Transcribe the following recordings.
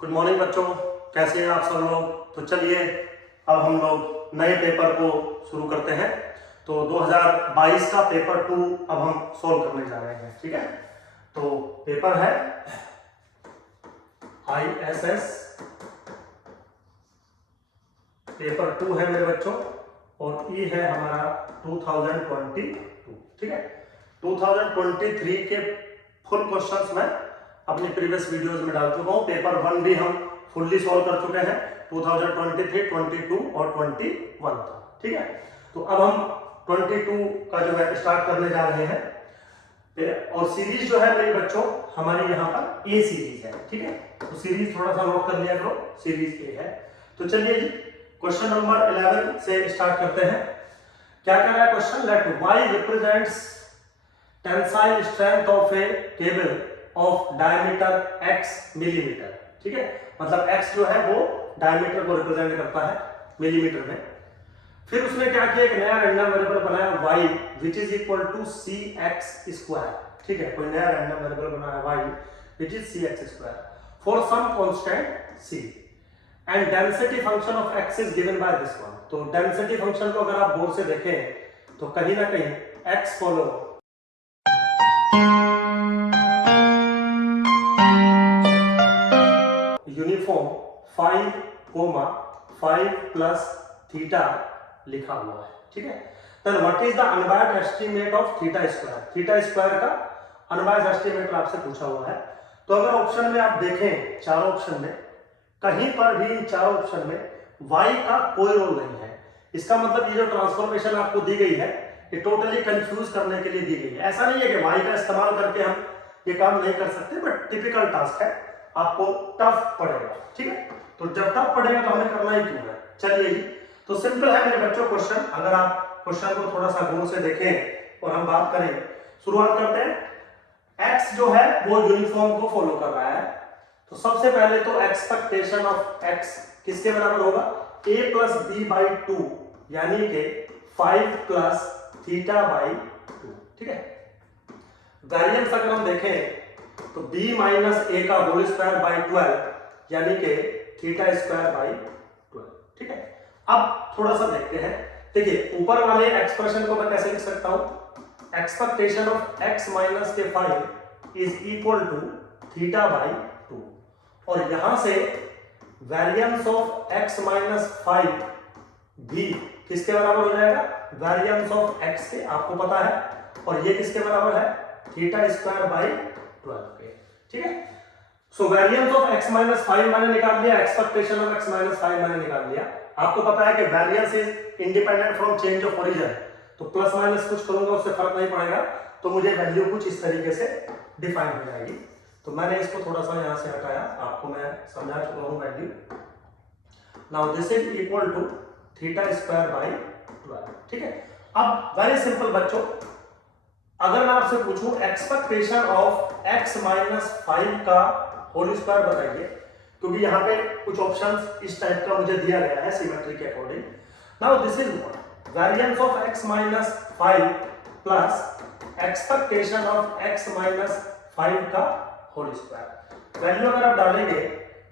Good morning बच्चों, कैसे हैं आप सब लोग। तो चलिए अब हम लोग नए पेपर को शुरू करते हैं। तो 2022 का पेपर 2 अब हम सॉल्व करने जा रहे हैं। ठीक है, तो पेपर है ISS पेपर 2 है मेरे बच्चों, और ये है हमारा 2022। ठीक है, 2023 के फुल क्वेश्चंस में अपनी प्रीवियस वीडियोस में डाल चुका हूँ। पेपर 1 भी हम फुल्ली सॉल्व कर चुके हैं 2023, 22 और 21 था। ठीक है, तो अब हम 22 का जो है स्टार्ट करने जा रहे हैं। और सीरीज जो है मेरे बच्चों हमारी यहाँ पर ए सीरीज है। ठीक है, तो सीरीज थोड़ा सा नोट कर लिया करो, सीरीज ए है। तो चलिए जी क्वेश्चन नंबर 11 से स्टार्ट करते हैं। क्या कह रहा है question? Let y represents tensile strength of a cable of diameter x millimetre. ठीक है, मतलब x जो है वो डायमीटर को रिप्रेजेंट करता है मिलीमीटर में। फिर उसने क्या किया, एक नया रैंडम वेरिएबल बनाया y which is equal to cx square. ठीक है, कोई नया रैंडम वेरिएबल बनाया y which is cx square for some constant c and density function of x is given by this one. तो डेंसिटी फंक्शन को अगर आप गौर से देखें तो कहीं ना कहीं x follow uniform 5 plus theta लिखा हुआ है। ठीक है, then what is the unbiased estimate of theta square. Theta square का अनबायस्ड एस्टीमेट आपसे पूछा हुआ है। तो अगर ऑप्शन में आप देखें, चारों ऑप्शन में कहीं पर भी इन चारों ऑप्शन में y का कोई रोल नहीं है। इसका मतलब ये जो ट्रांसफॉर्मेशन आपको दी गई है ये टोटली कंफ्यूज करने के लिए दी गई है। ऐसा नहीं है कि y का इस्तेमाल करके हम ये काम नहीं कर सकते, बट टिपिकल टास्क है, आपको टफ पड़ेगा। ठीक है, तो जब टफ पड़ेगा तो हमें करना ही क्यों है। चलिए जी, तो सिंपल है मेरे बच्चों क्वेश्चन। अगर आप क्वेश्चन को थोड़ा सा गौर से देखें और हम बात करें, शुरुआत करते हैं। x जो है वो यूनिफॉर्म को फॉलो कर रहा है। तो सबसे पहले तो एक्सपेक्टेशन ऑफ x किसके बराबर होगा? a प्लस बी बाई 2 यानी कि 5 प्लस थीटा बाई 2। ठीक है, वेरिएंस अगर हम देखें तो b माइनस a का होल स्क्वायर बाई 12 यानी कि थीटा स्क्वायर बाई 12। ठीक है, अब थोड़ा सा देखते हैं। देखिए ऊपर वाले एक्सप्रेशन को मैं कैसे लिख सकता हूं? एक्सपेक्टेशन ऑफ x माइनस के 5 is equal to theta by 2, और यहां से वेरिएंस ऑफ x माइनस 5 भी किसके बराबर हो जाएगा? वेरिएंस ऑफ x के, आपको पता है, और ये किसके बराबर है? थीटा स्क्वायर बाई 12 के। ठीक है, सो वेरिएंस ऑफ x माइनस 5 मैंने निकाल लिया, एक्सपेक्टेशन ऑफ x माइनस 5 मैंने निकाल लिया। आपको पता है कि variance is independent from change of origin, तो प्लस माइनस कुछ करूंगा उससे फर्क नहीं पड़ेगा, तो मुझे वैल्यू कुछ इस तरीके से डिफाइन हो जाएगी। तो मैंने इसको थोड़ा सा यहां से हटाया, आपको मैं समझा चुका हूं value. Now this is equal to theta square by 12। ठीक है, अब वेरी सिंपल बच्चों, अगर मैं आपसे पूछूं एक्सपेक्टेशन ऑफ x माइनस 5 का होल स्क्वायर बताइए, क्योंकि यहाँ पे कुछ ऑप्शंस इस टाइप का मुझे दिया गया है सिमेट्री के according. Now this is variance of x minus 5 plus expectation of x minus 5 का होल स्क्वायर। वैल्यू अगर आप डालेंगे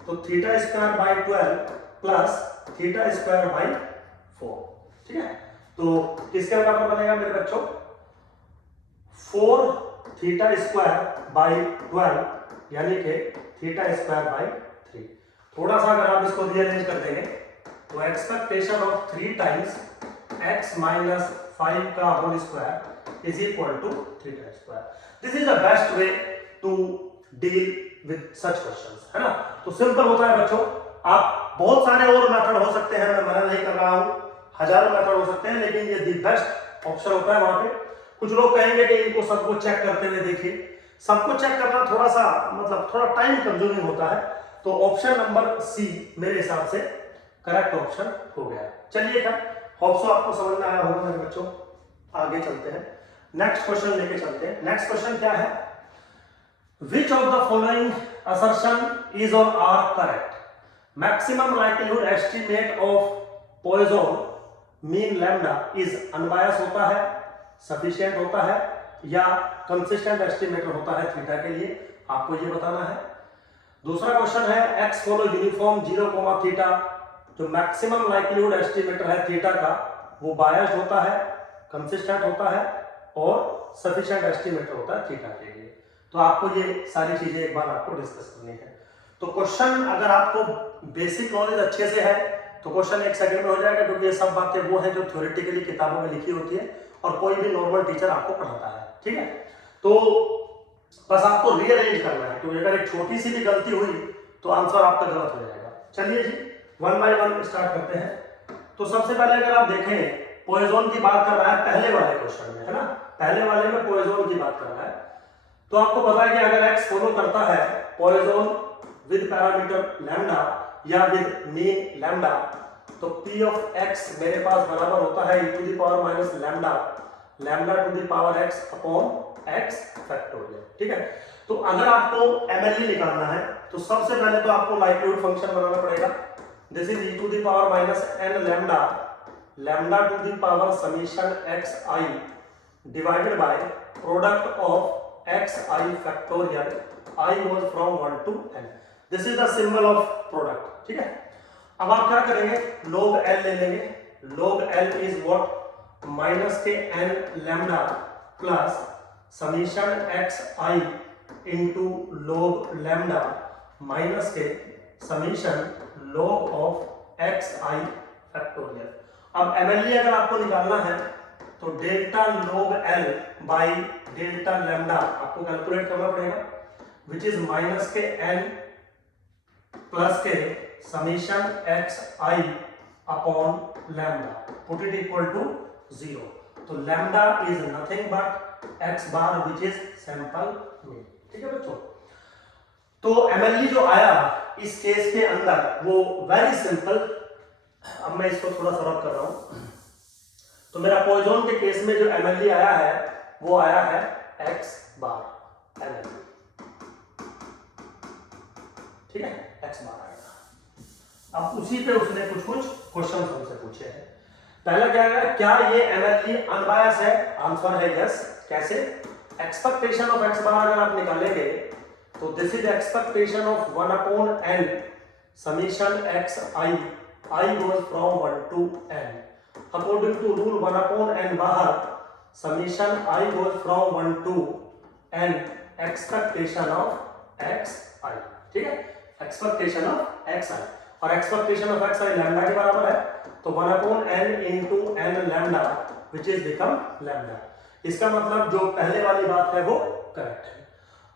तो theta square by 12 plus theta square by 4। ठीक है, तो किसके बराबर बनेगा मेरे बच्चों? 4 थीटा स्क्वायर बाई 12 यानी कि थीटा स्क्वायर बाई 3। थोड़ा सा अगर आप इसको रीअरेंज कर देंगे तो expectation of 3 times x minus 5 का whole square is equal to theta square. This is the best way to deal with such questions, है ना। तो सिंपल होता है बच्चों, आप बहुत सारे और मेथड हो सकते हैं, मैं मना नहीं कर रहा हूं, हजारों मेथड हो सकते हैं, लेकिन ये दी बेस्ट ऑप्शन होता है। वहां पे कुछ लोग कहेंगे कि इनको सबको चेक करते हुए देखिए, सबको चेक करना थोड़ा सा मतलब थोड़ा टाइम कंज्यूमिंग होता है, तो ऑप्शन नंबर सी मेरे हिसाब से करेक्ट ऑप्शन हो गया। चलिए होप सो आपको समझ में आया होगा मेरे बच्चों। आगे चलते हैं, नेक्स्ट क्वेश्चन लेके चलते हैं। नेक्स्ट क्वेश्चन क्या है? Which of the following assertion is or are correct? Maximum likelihood estimate of Poisson mean lambda is unbiased होता है, sufficient होता है, या consistent estimator होता है थीटा के लिए, आपको ये बताना है। दूसरा क्वेश्चन है एक्स फॉलो यूनिफॉर्म 0, थीटा, जो मैक्सिमम लाइक्लीहुड एस्टिमेटर है थीटा का वो बायस्ड होता है, कंसिस्टेंट होता है और सफिशिएंट एस्टिमेटर होता है थीटा के लिए। तो आपको ये सारी चीजें एक बार आपको डिस्कस करनी है। तो क्वेश्चन अगर आपको बेसिक नॉलेज अच्छे से है तो क्वेश्चन 1 सेकंड में हो जाएगा, क्योंकि ये सब बातें वो हैं जो थ्योरेटिकली किताबों में लिखी होती है और कोई भी नॉर्मल टीचर आपको पढ़ाता है, ठीक है। तो बस आपको रीअरेंज करना है, क्योंकि अगर एक छोटी सी भी गलती हुई तो आंसर आपका गलत हो जाएगा। चलिए जी 1 बाय 1 स्टार्ट करते हैं। तो सबसे पहले अगर आप देखें पॉइजन की बात कर रहा है पहले वाले क्वेश्चन में, है ना, पहले वाले में पॉइजन की बात कर रहा है। तो आपको पता है कि अगर x फॉलो करता है पॉइजन विद पैरामीटर लैम्डा या विद मीन लैम्डा, तो p ऑफ x मेरे पास बराबर होता है e to the power minus lambda, lambda to the power x upon x factorial, ठीक है। तो अगर आपको MLE निकालना है तो सबसे पहले तो आपको लाइक्लीहुड फंक्शन बनाना पड़ेगा। This is e to the power minus n lambda, lambda to the power summation xi divided by product of xi factorial, i goes from 1 to n। This is the symbol of product, ठीक है। अब आप क्या करेंगे, log l ले लेंगे। log l is what, minus k n lambda plus summation xi into log lambda minus k summation log of xi factorial. अब MLE अगर आपको निकालना है तो delta log l by delta lambda आपको कैलकुलेट करना पड़ेगा, which is minus k n plus k summation xi upon lambda, put it equal to 0। तो lambda is nothing but x bar which is sample mean, ठीक है बच्चों। तो MLE जो आया इस केस के अंदर वो वेरी सिंपल। अब मैं इसको थोड़ा सा रब कर रहा हूं। तो मेरा पॉइजन के केस में जो MLE आया है वो आया है x बार MLE, ठीक है, x बार आएगा। अब उसी पे उसने कुछ क्वेश्चन हमसे पूछे हैं। पहला क्या है, क्या ये MLE अनबायस है? आंसर है यस। कैसे? एक्सपेक्टेशन ऑफ x बार अगर आप निकालेंगे तो this is expectation of 1 upon n summation xi, i goes from 1 to n। According to rule 1 upon n बाहर, summation i goes from 1 to n expectation of xi, ठीक है, expectation of xi। और expectation of xi lambda के बराबर है, तो 1 upon n into n lambda which is become lambda. इसका मतलब जो पहले वाली बात है वो करेक्ट है।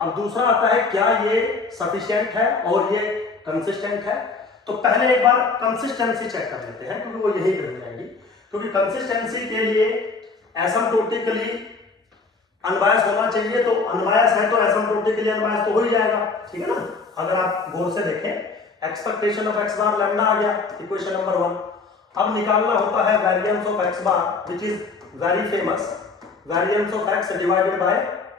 अब दूसरा आता है, क्या ये सफिशिएंट है और ये कंसिस्टेंट है? तो पहले एक बार कंसिस्टेंसी चेक कर लेते हैं, क्योंकि वो यही मिल जाएगी। क्योंकि कंसिस्टेंसी के लिए एसिम्प्टोटिकली अनबायस होना चाहिए, तो अनबायस है तो एसिम्प्टोटिकली अनबायस तो हो ही जाएगा, ठीक है ना। अगर आप गौर से देखें, expectation of x bar lambda आ गया, इक्वेशन नंबर 1। अब निकालना होता है variance of x bar which is very famous, variance of x divided by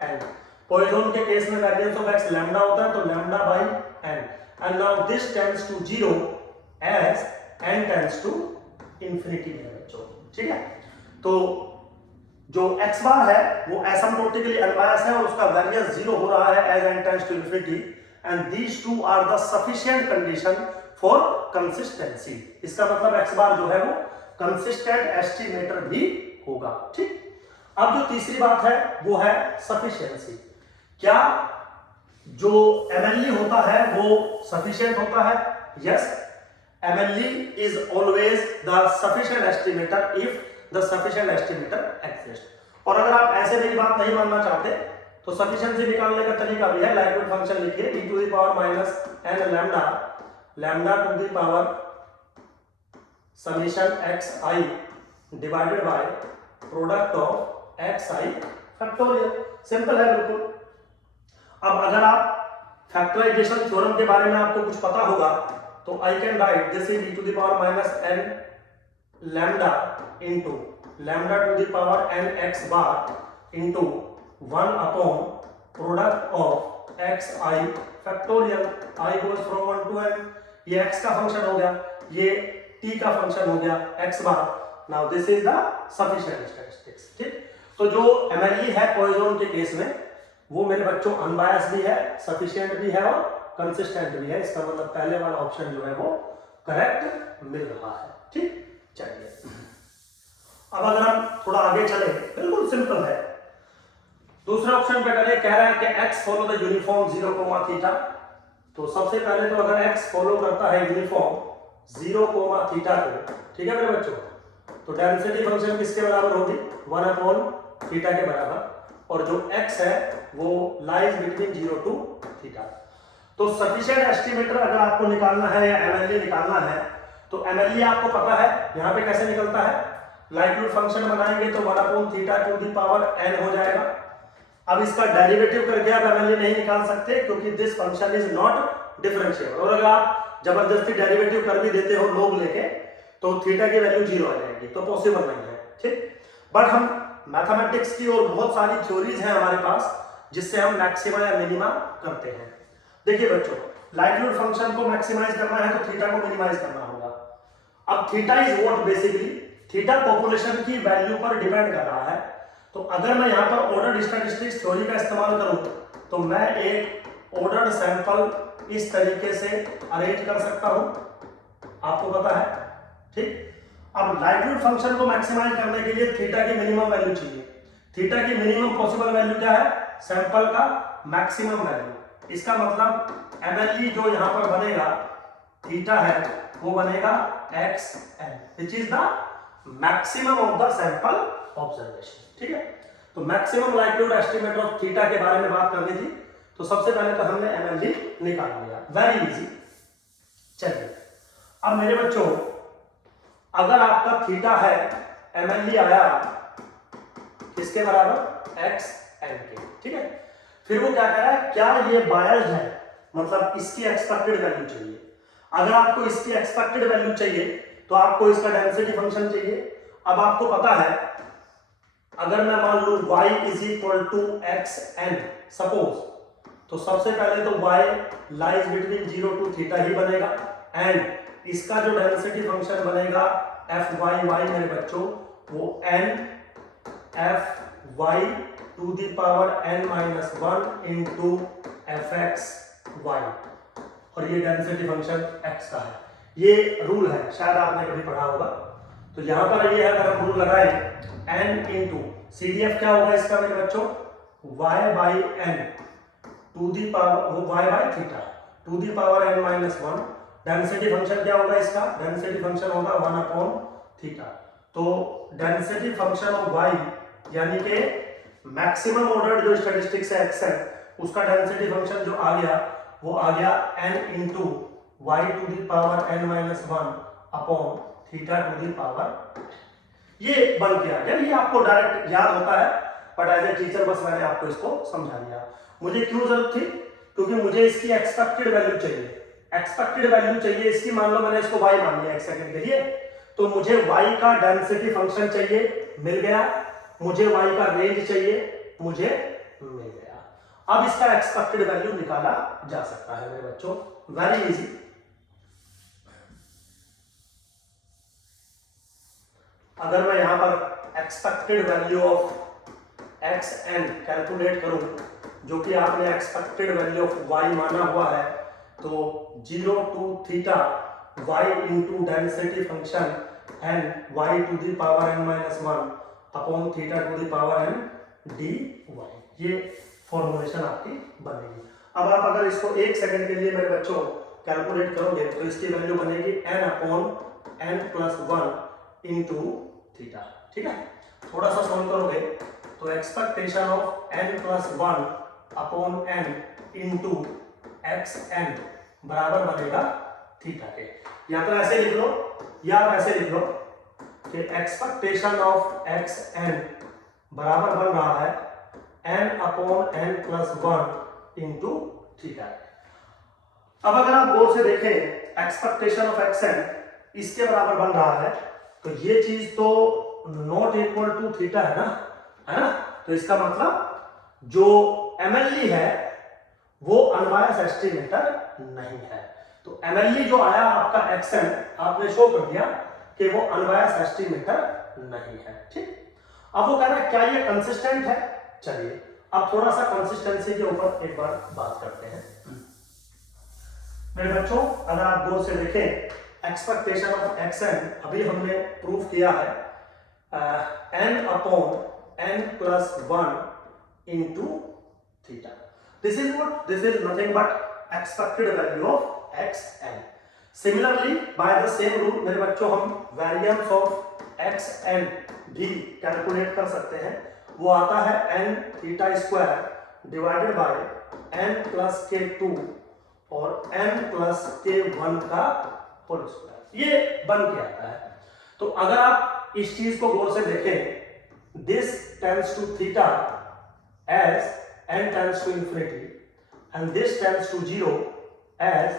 n। Poisson के केस में वेरिएंस ऑफ x लैम्डा होता है, तो lambda by n। And now this tends to 0 as n tends to infinity है बच्चों, ठीक है। तो जो x बार है वो एसिम्प्टोटिकली अनबायस है और उसका वेरिएंस 0 हो रहा है as n tends to infinity, and these two are the sufficient condition for consistency. इसका मतलब x बार जो है वो कंसिस्टेंट एस्टिमेटर भी होगा, ठीक। अब जो तीसरी बात है वो है सफिशिएंसी। क्या जो MLE होता है वो सफिशिएंट होता है? Yes, MLE is always the sufficient estimator if the sufficient estimator exists। और अगर आप ऐसे मेरी बात नहीं मानना चाहते तो सफिशिएंसी निकालने का तरीका भी है। लाइक्लीहुड फंक्शन लिखिए, e to the power minus n lambda, lambda to the power summation xi divided by product of xi factorial. Simple है बिल्कुल। अब अगर आप फैक्टराइजेशन थ्योरम के बारे में आपको कुछ पता होगा तो I can write this is e to the power minus n lambda into lambda to the power n x bar into 1 upon product of xi factorial, i goes from 1 to n। ये x का function हो गया, ये t का function हो गया x bar. Now this is the sufficient statistics, ठीक। तो जो MLE है पॉइजन के केस में वो मेरे बच्चों अनबायस भी है, सफिशिएंट भी है और कंसिस्टेंट भी है, इसका मतलब पहले वाला ऑप्शन जो है वो करेक्ट मिल रहा है। ठीक, चलिए अब अगर हम थोड़ा आगे चले, बिल्कुल सिंपल है, दूसरे ऑप्शन पे करें, कह रहा है कि x follow the uniform 0, theta. तो सबसे पहले तो अगर x फॉलो करता है यूनिफॉर्म 0, थीटा को, ठीक है मेरे बच्चों, तो डेंसिटी फंक्शन किसके बराबर होगी, 1 थीटा के बराबर, और जो x है वो लाइज बिटवीन 0 to थीटा। तो सफिशिएंट एस्टिमेटर अगर आपको निकालना है या एमएलई निकालना है, तो एमएलई आपको पता है यहाँ पे कैसे निकलता है, लाइक्यूड फंक्शन बनाएंगे तो 1 theta to the power n हो जाएगा। अब इसका डेरिवेटिव करके आप एमएलई नहीं निकाल सकते क्योंकि this function is not differentiable, और अगर आप जबरदस्ती डेरिवेटिव कर भी देते हो लोग लेके तो थीटा की वैल्यू 0 आ जाएगी, तो पॉसिबल नहीं है। ठीक, बट हम मैथमेटिक्स की और बहुत सारी थ्योरीज हैं हमारे पास जिससे हम मैक्सिमा या मिनिमा करते हैं। देखिए बच्चों, लाइक्यूड फंक्शन को मैक्सिमाइज करना है तो थीटा को मिनिमाइज करना होगा। अब theta is what, basically theta population की वैल्यू पर डिपेंड कर रहा है। तो अगर मैं यहाँ पर ऑर्डर्ड स्टैटिस्टिक्स थ्योरी का इस्तेमाल करूं तो मैं एक ऑर्डर्ड सैंपल इस तरीके से अरेंज कर सकता हूं, आपको पता है। ठीक, अब लाइक्यूड फंक्शन को मैक्सिमाइज करने के लिए थीटा की मिनिमम वैल्यू चाहिए। थीटा की मिनिमम पॉसिबल वैल्यू क्या है, सैंपल का मैक्सिमम वैल्यू। इसका मतलब एमएलई जो यहां पर बनेगा थीटा है वो बनेगा xn, which is the maximum of the sample observation. ठीक है, तो मैक्सिमम लाइक्यूड एस्टिमेट ऑफ थीटा के बारे में बात करनी थी, तो सबसे पहले तो हमने एमएलई निकाल लिया, वेरी इजी। चलिए अब मेरे बच्चों, अगर आपका थीटा है, एमएलई आया किसके बराबर, xn के। ठीक है, फिर वो क्या कह रहा है, क्या ये बायस्ड है, मतलब इसकी एक्सपेक्टेड वैल्यू चाहिए। अगर आपको इसकी एक्सपेक्टेड वैल्यू चाहिए तो आपको इसका डेंसिटी फंक्शन चाहिए। अब आपको पता है, अगर मैं मान लूं y is equal to xn suppose, तो सबसे पहले तो y lies between 0 to theta ही बनेगा, एंड इसका जो डेंसिटी फंक्शन बनेगा fy मेरे बच्चों वो n fy to the power n-1 into fxy, और ये डेंसिटी फंक्शन x का है। ये रूल है, शायद आपने कभी पढ़ा होगा। तो यहां पर ये अगर हम रूल लगाए n इंटू CDF क्या होगा इसका मेरे बच्चों, y by n to the power, वो y by theta to the power n-1। Density function क्या होगा इसका, डेंसिटी फंक्शन होगा 1 अपॉन थीटा। तो डेंसिटी फंक्शन ऑफ y यानी कि मैक्सिमम ऑर्डर जो स्टैटिस्टिक्स है xn, उसका डेंसिटी फंक्शन जो आ गया वो आ गया n into y to the power n-1 upon theta to the power. ये बन के आ गया, ये आपको डायरेक्ट याद होता है, बट एज ए टीचर बस मैंने आपको इसको समझा दिया। मुझे क्यों जरूरत थी, क्योंकि मुझे इसकी एक्सपेक्टेड वैल्यू चाहिए। एक्सपेक्टेड वैल्यू चाहिए इसकी, मान लो मैंने इसको y मान लिया एक सेकंड के लिए, तो मुझे y का डेंसिटी फंक्शन चाहिए, मिल गया। मुझे y का रेंज चाहिए, मुझे मिल गया। अब इसका एक्सपेक्टेड वैल्यू निकाला जा सकता है मेरे बच्चों, वेरी इजी। अगर मैं यहां पर expected value of xn calculate करूं, जो कि आपने एक्सपेक्टेड वैल्यू ऑफ y माना हुआ है, तो 0 to theta y into density function n y to the power n-1 upon theta to the power n dy, ये फॉर्मुलेशन आपकी बनेगी। अब आप अगर इसको एक सेकंड के लिए मेरे बच्चों कैलकुलेट करोगे तो इसकी वैल्यू बनेगी n upon n+1 into theta. ठीक है, थोड़ा सा सॉल्व करोगे तो expectation of n+1 upon n into xn बराबर बनेगा थीटा के। या तो ऐसे लिख लो या आप ऐसे लिख लो कि एक्सपेक्टेशन ऑफ xn बराबर बन रहा है n upon n+1 into theta. अब अगर आप गौर से देखें, एक्सपेक्टेशन ऑफ xn इसके बराबर बन रहा है, तो ये चीज तो नॉट इक्वल टू थीटा है ना, तो इसका मतलब जो एमएलई है वो अनबायस्ड एस्टिमेटर नहीं है। तो एमएलई जो आया आपका xn, आपने शो कर दिया कि वो अनबायस्ड एस्टिमेटर नहीं है। ठीक, अब वो कह रहा है क्या ये कंसिस्टेंट है। चलिए अब थोड़ा सा कंसिस्टेंसी के ऊपर एक बार बात करते हैं। मेरे बच्चों अगर आप गौर से देखें एक्सपेक्टेशन ऑफ एक्स एन अभी हमने प्रूव किया है n upon n plus 1 into theta. This is what, this is nothing but expected value of X N. Similarly by the same rule मेरे बच्चों हम वेरिएंस ऑफ एक्स एन भी calculate कर सकते हैं. वो आता है n theta square divided by n plus के 2 और n प्लस के 1 का होल स्क्वायर. ये बन के आता है. तो अगर आप इस चीज को गौर से देखें, this tends to theta as n tends to infinity and this tends to 0 as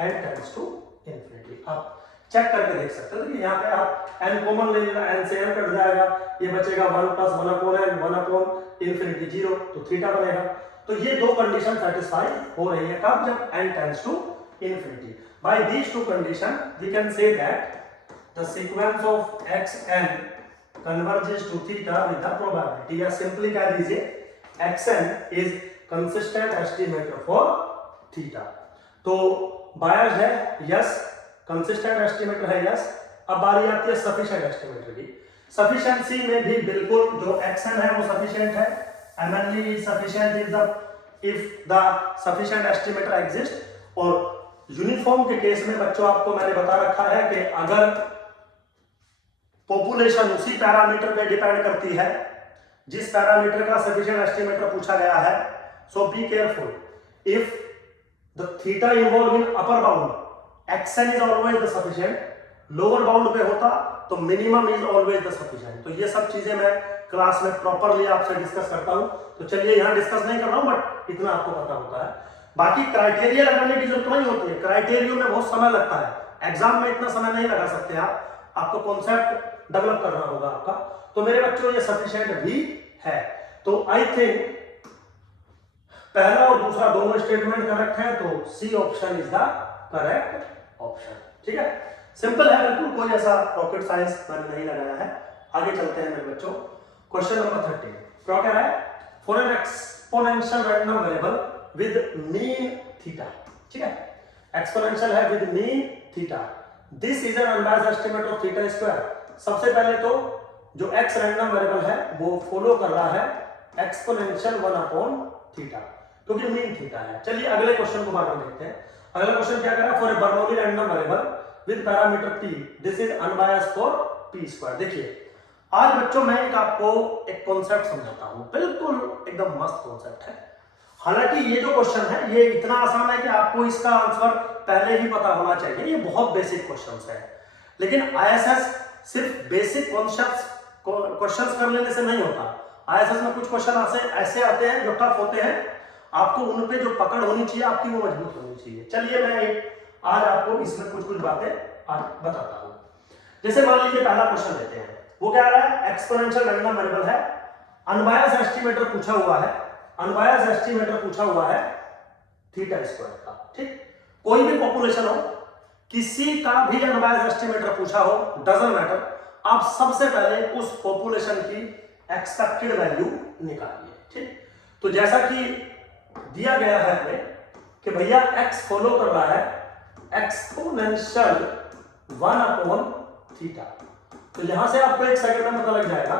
n tends to infinity. आप चेक करके देख सकते हो कि यहाँ पे आप n कॉमन ले लेना, n से n कट जाएगा, ये बचेगा 1 plus 1 upon n 1 upon infinity 0, तो थीटा बनेगा. तो ये दो कंडीशन सेटिस्फाई हो रही है कब, जब n tends to infinity. By these two condition we can say that the sequence of xn converges to theta with the probability, या सिंपली कह दीजिए xn is consistent estimator for theta. तो बायस है यस, कंसिस्टेंट एस्टिमेटर है yes. अब बारी आती है सफिशिएंट एस्टिमेटर की. सफिशिएंसी में भी बिल्कुल जो xn है वो सफिशिएंट है. MNE is sufficient if the sufficient estimator exists. और यूनिफॉर्म के केस में बच्चों आपको मैंने बता रखा है कि अगर पॉपुलेशन उसी पैरामीटर पे डिपेंड करती है जिस पैरामीटर का सफिशिएंट एस्टिमेटर पूछा गया है, so be careful. If the theta involve in upper bound, xn is always the sufficient. Lower bound पे होता तो minimum is always the sufficient. तो ये सब चीजें मैं क्लास में प्रॉपरली आपसे डिस्कस करता हूं, तो चलिए यहां डिस्कस नहीं कर रहा हूं, बट इतना आपको पता होता है. बाकी क्राइटेरिया लगाने की जरूरत नहीं होती है. क्राइटेरिया में बहुत समय लगता है, एग्जाम में इतना समय नहीं लगा सकते आप. आपको कॉन्सेप्ट डेवलप करना होगा आपका. तो मेरे बच्चों ये सफिशिएंट भी है. तो आई थिंक पहला और दूसरा दोनों स्टेटमेंट करेक्ट है, तो C option is the correct option. ठीक है, सिंपल है बिल्कुल, कोई ऐसा रॉकेट साइंस मैंने नहीं लगाया है. आगे चलते हैं मेरे बच्चों. क्वेश्चन नंबर 13 क्या कह रहा है, for an exponential random variable with mean theta. ठीक है, एक्सपोनेंशियल है with mean theta. This is an unbiased estimate of theta square. सबसे पहले तो जो एक्स रैंडम वेरिएबल है वो फॉलो कर रहा है एक्सपोनेंशियल 1 अपॉन थीटा, क्योंकि मीन थीटा है. चलिए अगले क्वेश्चन को बाद में देखते हैं. अगला क्वेश्चन क्या कर रहा है, for a Bernoulli random variable with parameter p, this is unbiased for p square. देखिए आज बच्चों मैं आपको एक कॉन्सेप्ट समझाता हूं, बिल्कुल एकदम मस्त कॉन्सेप्ट है. हालांकि ये जो क्वेश्चन है ये इतना आसान है कि आपको इसका आंसर पहले ही पता होना चाहिए. ये बहुत बेसिक क्वेश्चंस है, लेकिन आईएसएस सिर्फ बेसिक क्वेश्चंस कर लेने से नहीं होता. आईएसएस में कुछ क्वेश्चन ऐसे आते हैं जो टफ होते हैं, आपको उन पे जो पकड़ होनी चाहिए आपकी वो मजबूत होनी चाहिए. चलिए मैं आज आपको इसमें कुछ बातें बताता हूं. जैसे मान लीजिए पहला क्वेश्चन लेते हैं. वो क्या रहा है, एक्सपोनेंशियल रैंडम वेरिएबल है, अनबायस्ड एस्टिमेटर पूछा हुआ है. अनबायस्ड एस्टिमेटर पूछा हुआ है थीटा स्क्वायर का. ठीक, कोई भी पॉपुलेशन हो, किसी का भी अनबायस्ड एस्टिमेटर पूछा हो, डजंट मैटर, आप सबसे पहले उस पॉपुलेशन की एक्सपेक्टेड वैल्यू निकालिए. ठीक, तो जैसा कि दिया गया है हमें कि भैया x फॉलो कर रहा है एक्सपोनेंशियल 1 अपॉन थीटा. तो यहां से आपको एक सेकंड में पता लग जाएगा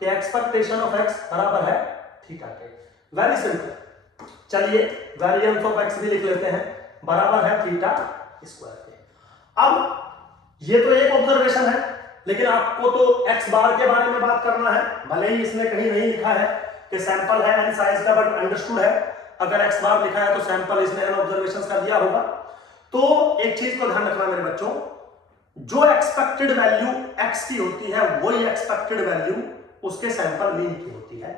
कि एक्सपेक्टेशन ऑफ x बराबर है थीटा के. Very simple. चलिए वेरिएंस ऑफ x भी लिख लेते हैं, बराबर है थीटा स्क्वायर के. अब ये तो एक ऑब्जर्वेशन है, लेकिन आपको तो x बार के बारे में बात करना है. भले ही इसने कहीं नहीं लिखा है कि सैंपल है n साइज का, बट अंडरस्टूड है अगर x बार लिखा है तो सैंपल इसने n ऑब्जर्वेशंस का दिया होगा. तो एक चीज को ध्यान रखना मेरे बच्चों, जो एक्सपेक्टेड वैल्यू x की होती है वही एक्सपेक्टेड वैल्यू उसके सैंपल मीन की होती है.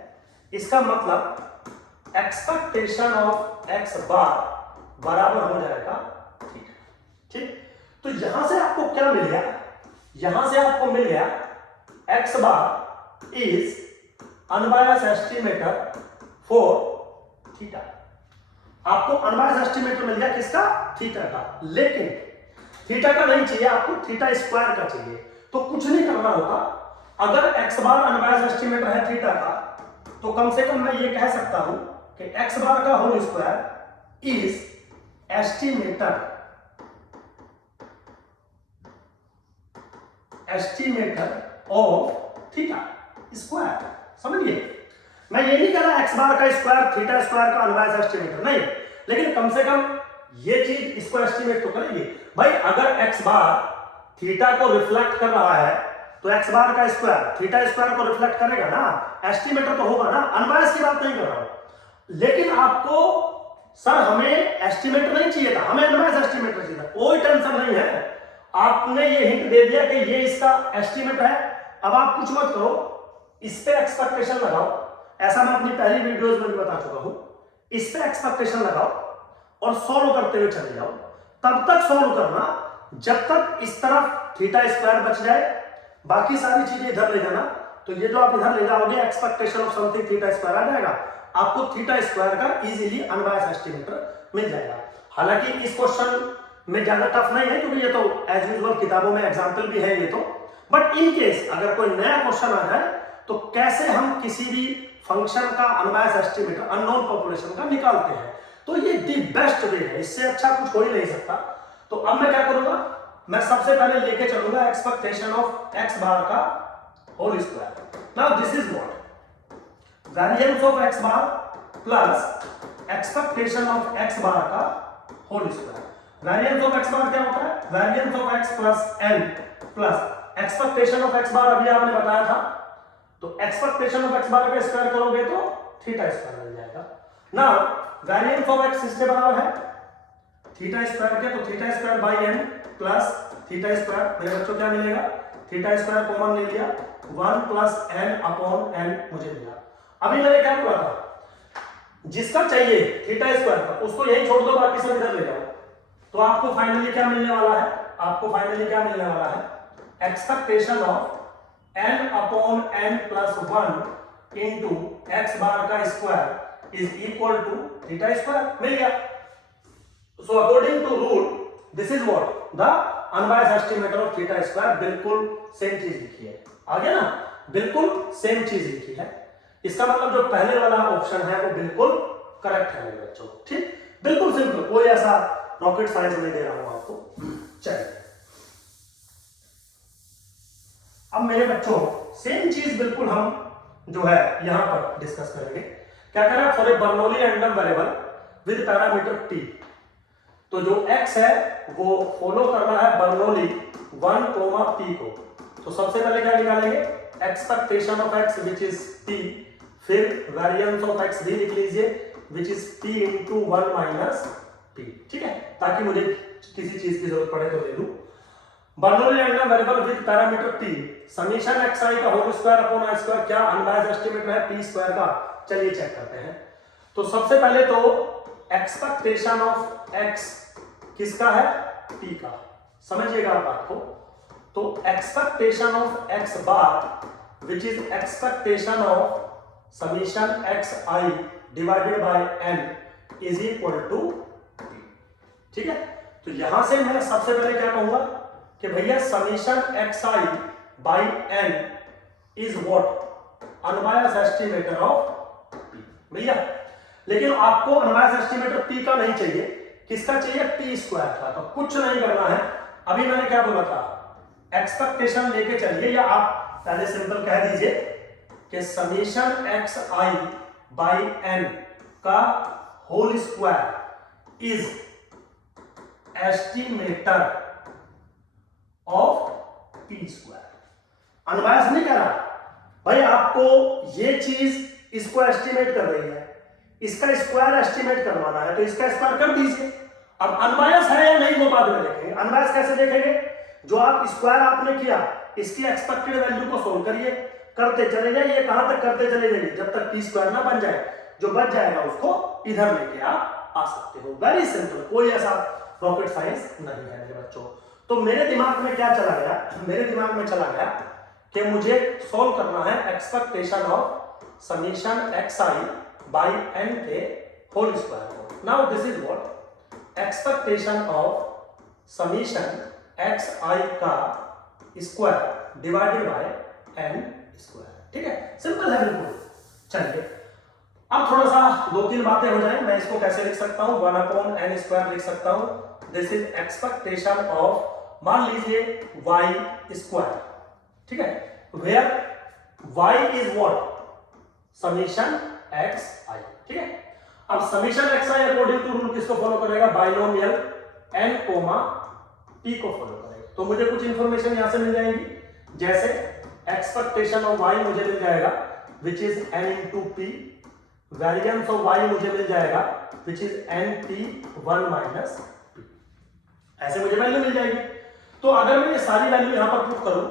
इसका मतलब एक्सपेक्टेशन ऑफ x बार बराबर हो जाएगा थीटा. ठीक, तो यहां से आपको क्या मिल गया, यहां से आपको मिल गया x bar is unbiased estimator for theta. आपको अनबायस्ड एस्टिमेटर मिल गया किसका, थीटा का. लेकिन थीटा का नहीं चाहिए आपको, थीटा स्क्वायर का चाहिए. तो कुछ नहीं करना होगा. अगर x बार अनबायस्ड एस्टिमेटर है थीटा का, तो कम से कम मैं ये कह सकता हूं कि x बार का whole square is estimator estimator of theta square. समझिए, मैं ये नहीं कह रहा एक्स बार का स्क्वायर थीटा स्क्वायर का अनबायस्ड एस्टिमेटर, नहीं, लेकिन कम से कम ये चीज इसको एस्टिमेट तो करेंगे भाई। अगर एक्स बार थीटा को रिफ्लेक्ट कर रहा है तो एक्स बार का स्क्वायर थीटा स्क्वायर को रिफ्लेक्ट करेगा ना, एस्टिमेटर तो होगा ना, अनबायस्ड की बात नहीं कर रहा हूं। लेकिन आपको सर हमें एस्टिमेटर नहीं चाहिए था, हमें अनबायस्ड एस्टिमेटर चाहिए था, कोई टेंशन नहीं है। आपने ये हिंट दे दिया कि ये इसका एस्टिमेट है, अब आप कुछ मत करो, इस पे एक्सपेक्टेशन लगाओ। ऐसा मैं अपनी पहली वीडियोस में भी बता चुका हूं, इस पे एक्सपेक्टेशन लगाओ और सॉल्व करते हुए चले जाओ। तब तक सॉल्व करना जब तक इस तरफ थीटा स्क्वायर बच जाए, बाकी सारी चीजें इधर ले जाना। तो ये जो आप इधर ले जाओगे expectation of something theta square आ जाएगा, आपको थीटा स्क्वायर का इजीली अनबायस्ड एस्टिमेटर मिल जाएगा। हालांकि इस क्वेश्चन में ज्यादा टफ नहीं है क्योंकि ये तो एज यूजुअल किताबों में एग्जांपल भी है ये तो, बट इन केस अगर कोई नया क्वेश्चन आ जाए तो कैसे हम किसी भी फंक्शन का अनबायस्ड एस्टिमेटर अननोन पॉपुलेशन का निकालते हैं, तो ये दी बेस्ट वे है, इससे अच्छा कुछ हो ही नहीं सकता। तो अब मैं क्या करूंगा, मैं सबसे पहले लेके चलूंगा एक्सपेक्टेशन ऑफ एक्स बार का whole square. Now this is what variance of X bar plus expectation of X bar का whole square. Variance of X bar क्या होता है, variance of X plus N plus expectation of X bar अभी आपने बताया था, तो expectation of X bar का स्क्वायर करोगे तो थीटा स्क्वायर मिल जाएगा। नाउ वेरिएंस ऑफ एक्स इसके बराबर है थीटा स्क्वायर के, तो theta square by n plus theta square, मेरे बच्चों क्या मिलेगा, थीटा स्क्वायर कॉमन ले लिया, 1 प्लस एन अपॉन एन मुझे मिला। अभी मैंने क्या बोला था, जिसका चाहिए थीटा स्क्वायर का उसको यही छोड़ दो, बाकी सब इधर ले जाओ। तो आपको फाइनली क्या मिलने वाला है, आपको फाइनली क्या मिलने वाला है, expectation of n upon n plus 1 into X bar का square is equal to theta square मिल गया। So according to rule this is what the unbiased estimator of theta square. बिल्कुल सेम चीज लिखी है, आ गया ना, बिल्कुल सेम चीज लिखी है। इसका मतलब जो पहले वाला ऑप्शन है वो बिल्कुल करेक्ट है मेरे बच्चों, ठीक, बिल्कुल सिंपल, कोई ऐसा रॉकेट साइंस नहीं दे रहा हूं आपको। चलिए अब मेरे बच्चों सेम चीज बिल्कुल हम जो है यहां पर डिस्कस करेंगे। क्या करें, for a Bernoulli random variable with parameter t, तो जो x है वो फॉलो कर रहा है बर्नौली 1, p को। तो सबसे पहले क्या निकालेंगे, expectation of x which is p, फिर वेरिएंस ऑफ x भी लिख लीजिए which is p into 1 minus p, ठीक है, ताकि मुझे किसी चीज की जरूरत पड़े तो ले लूं। Bernoulli random variable with parameter t, summation xi का whole square upon i square क्या अनबायस्ड एस्टिमेट है p स्क्वायर का, चलिए चेक करते हैं। तो सबसे पहले तो एक्सपेक्टेशन ऑफ x किसका है, p का, समझिएगा आप बात को। तो expectation of x bar which is expectation of summation xi divided by n is equal to p, ठीक है। तो यहां से मैं सबसे पहले क्या कहूंगा कि भैया summation xi by n is what unbiased estimator of p, भैया। लेकिन आपको अनबायस्ड एस्टिमेटर p का नहीं चाहिए, किसका चाहिए, p स्क्वायर का। तो कुछ नहीं करना है, अभी मैंने क्या बोला था, एक्सपेक्टेशन लेके चलिए, या आप पहले सिंपल कह दीजिए कि समीशन xi बाई n का whole square is estimator of p square. Unbiased नहीं कह रहा भाई, आपको ये चीज इसको एस्टिमेट कर रही है, इसका स्क्वायर एस्टिमेट करवाना है, तो इसका स्क्वायर कर दीजिए। अब अनबायस है या नहीं वो बाद में देखेंगे। अनबायस कैसे देखेंगे, जो आप स्क्वायर आपने किया इसकी एक्सपेक्टेड वैल्यू को सोल्व करिए, करते चले जाइए, कहां तक करते चले जाइए, जब तक p स्क्वायर ना बन जाए, जो बच जाएगा उसको इधर लेके आप आ सकते हो। वेरी सिंपल, कोई ऐसा रॉकेट साइंस नहीं है मेरे बच्चों। तो मेरे दिमाग में क्या चला गया, मेरे दिमाग में चला गया कि मुझे सॉल्व करना है expectation of summation xi by n के होल स्क्वायर को। Now this is what expectation of summation xi का square divided by n square, ठीक है, सिंपल है बिल्कुल। चलिए अब थोड़ा सा 2-3 बातें हो जाए। मैं इसको कैसे लिख सकता हूं, 1 अपॉन n स्क्वायर लिख सकता हूं। दिस इज एक्सपेक्टेशन ऑफ, मान लीजिए y स्क्वायर, ठीक है, where y is what summation xi, ठीक है। अब summation xi according to rule किसको फॉलो करेगा, बाइनोमियल n p को फॉलो करेगा। तो मुझे कुछ इंफॉर्मेशन यहां से मिल जाएंगी, जैसे एक्सपेक्टेशन ऑफ y मुझे मिल जाएगा which is n into p, variance of y मुझे मिल जाएगा which is np1 minus p, ऐसे मुझे वैल्यू मिल जाएगी। तो अगर मैं ये सारी वैल्यू यहां पर पुट करूं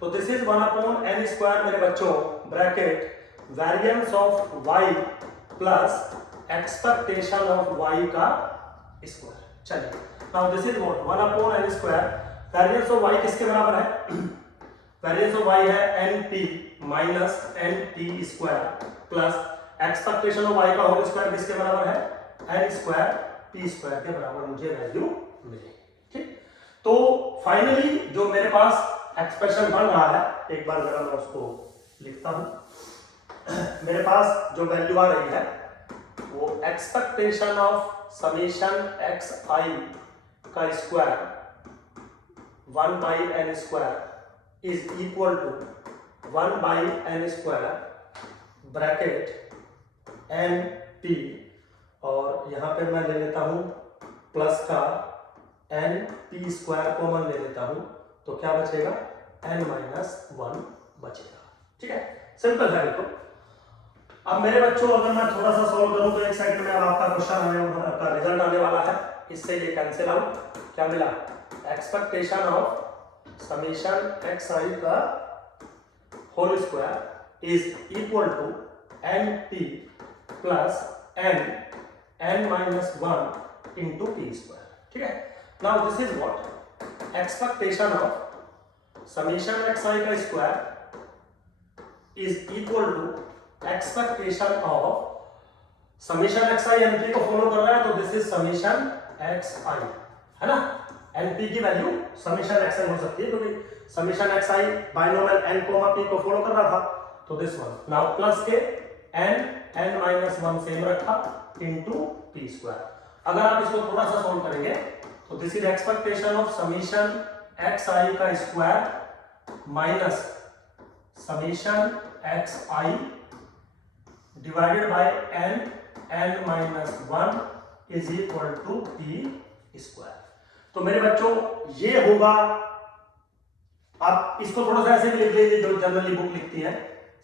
तो दिस इज 1/n² मेरे बच्चों bracket variance of y plus expectation of y का स्क्वायर। चलिए now this is what 1/n², variance of y किसके बराबर है, वेरिएंस ऑफ y है np minus np² plus expectation of y का होल स्क्वायर किसके बराबर है n² p² के बराबर मुझे वैल्यू मिलेगी, ठीक। तो फाइनली जो मेरे पास एक्सप्रेशन बन रहा है, एक बार जरा मैं उसको लिखता हूं। मेरे पास जो वैल्यू आ रही है वो एक्सपेक्टेशन ऑफ समीशन xi का square 1/n² is equal to 1/n² bracket np, और यहां पे मैं ले लेता हूं प्लस का np² कॉमन ले लेता हूं, तो क्या बचेगा n-1 बचेगा, ठीक है। सिंपल है बिल्कुल। अब मेरे बच्चों अगर मैं थोड़ा सा सॉल्व करूं तो एक सेकंड में अब आपका क्वेश्चन का रिजल्ट आने वाला है, इससे ये कैंसिल आउट, क्या मिला, एक्सपेक्टेशन ऑफ समीशन xi का whole square is equal to np plus n-1 into p², ठीक है। Now this is what expectation of summation xi का square is equal to expectation of summation xi np को follow कर रहा है, तो this is summation xi, है ना। np की वैल्यू समीशन xi हो सकती है क्योंकि summation xi binomial n p को फॉलो कर रहा था, तो दिस वन। नाउ प्लस के n-1 सेम रखा इनटू p²। अगर आप इसको थोड़ा सा सॉल्व करेंगे तो this is expectation of summation xi का square minus summation xi divided by n-1 is equal to p²। तो मेरे बच्चों ये होगा, आप इसको थोड़ा सा ऐसे भी लिख लीजिए जो जनरली बुक लिखती है,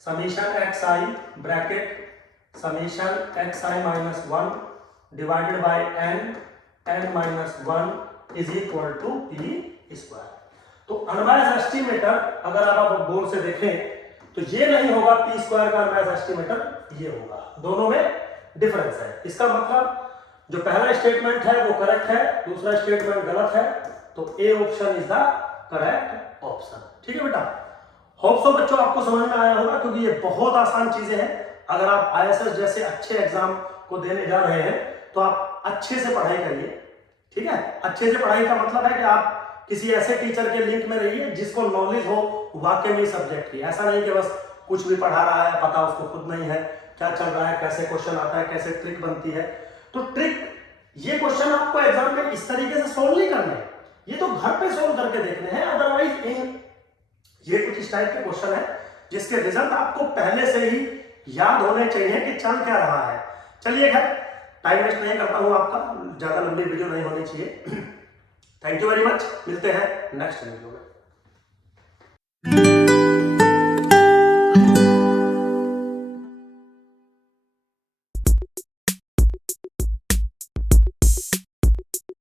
summation xi bracket summation xi-1 divided by n-1 is equal to p²। तो अनवाइज एस्टिमेटर अगर आप बोर्ड से देखें तो ये नहीं होगा p² का अनवाइज एस्टिमेटर, ये होगा, दोनों में डिफरेंस है। इसका मतलब जो पहला स्टेटमेंट है वो करेक्ट है, दूसरा स्टेटमेंट गलत है, तो A option is the correct option, ठीक है बेटा। होप सो बच्चों आपको समझ में आया होगा, क्योंकि ये बहुत आसान चीजें हैं। अगर आप ISS जैसे अच्छे एग्जाम को देने जा रहे हैं तो आप अच्छे से पढ़ाई करिए, ठीक है। अच्छे से पढ़ाई का मतलब है कि आप किसी ऐसे टीचर के लिंक में रहिए जिसको नॉलेज हो वाकई में सब्जेक्ट की। ऐसा नहीं कि बस कुछ भी पढ़ा रहा है, पता उसको खुद नहीं है क्या चल रहा है, कैसे क्वेश्चन आता है, कैसे ट्रिक बनती है। तो ट्रिक, ये क्वेश्चन आपको एग्जाम में इस तरीके से सोल्व नहीं करने, ये तो घर पे सोल्व करके देखने हैं। अदरवाइज ये कुछ इस टाइप के क्वेश्चन है जिसके रिजल्ट आपको पहले से ही याद होने चाहिए कि चल क्या रहा है। चलिए खैर, टाइम वेस्ट नहीं करता हूं आपका, ज्यादा लंबी वीडियो नहीं होनी चाहिए। थैंक यू वेरी मच, मिलते हैं नेक्स्ट वीडियो में।